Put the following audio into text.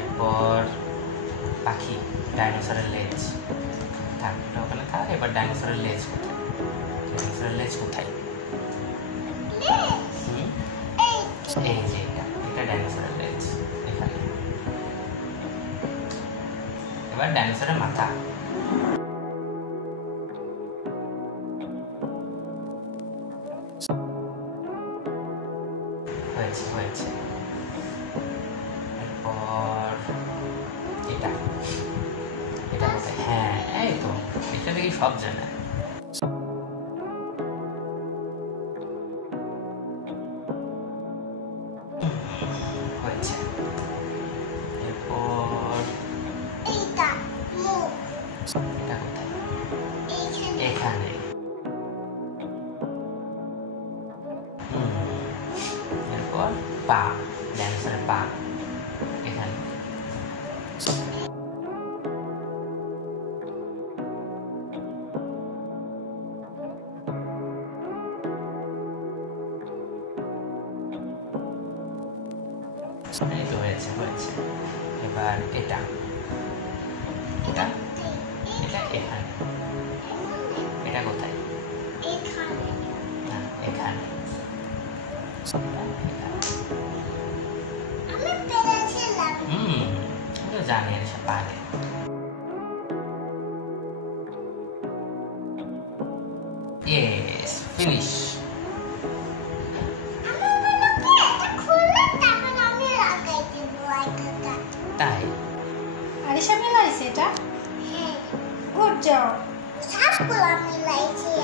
এরপর পাখি, ডাইনোসরের লেজ। থাক, এটা ওখানে থাক। এবার ডাইনোসরের লেজ কোথায়? ডাইনোসরের লেজ কোথায়? এই যে এটা ডাইনোসরের লেজ এখানে। এবার ডাইনোসরের মাথা। হয়েছে হয়েছে। এরপর এটা এটা কোথায়? হ্যাঁ, এই তো, এটা দেখি সব জানে। হয়েছে। এরপর এটা কোথায়? এখানে। এরপর পা, ডাইনোসরের পা এখানে। এই তো হয়েছে হয়েছে। এবার এটা এটা এটা এখানে। এটা কোথায়? না, এখানে। জানি আর সে পারে। Yes, finish. তাই? আরিশা মিলাইছে এটা? হ্যাঁ। Good job. সবগুলো মিলাইছে।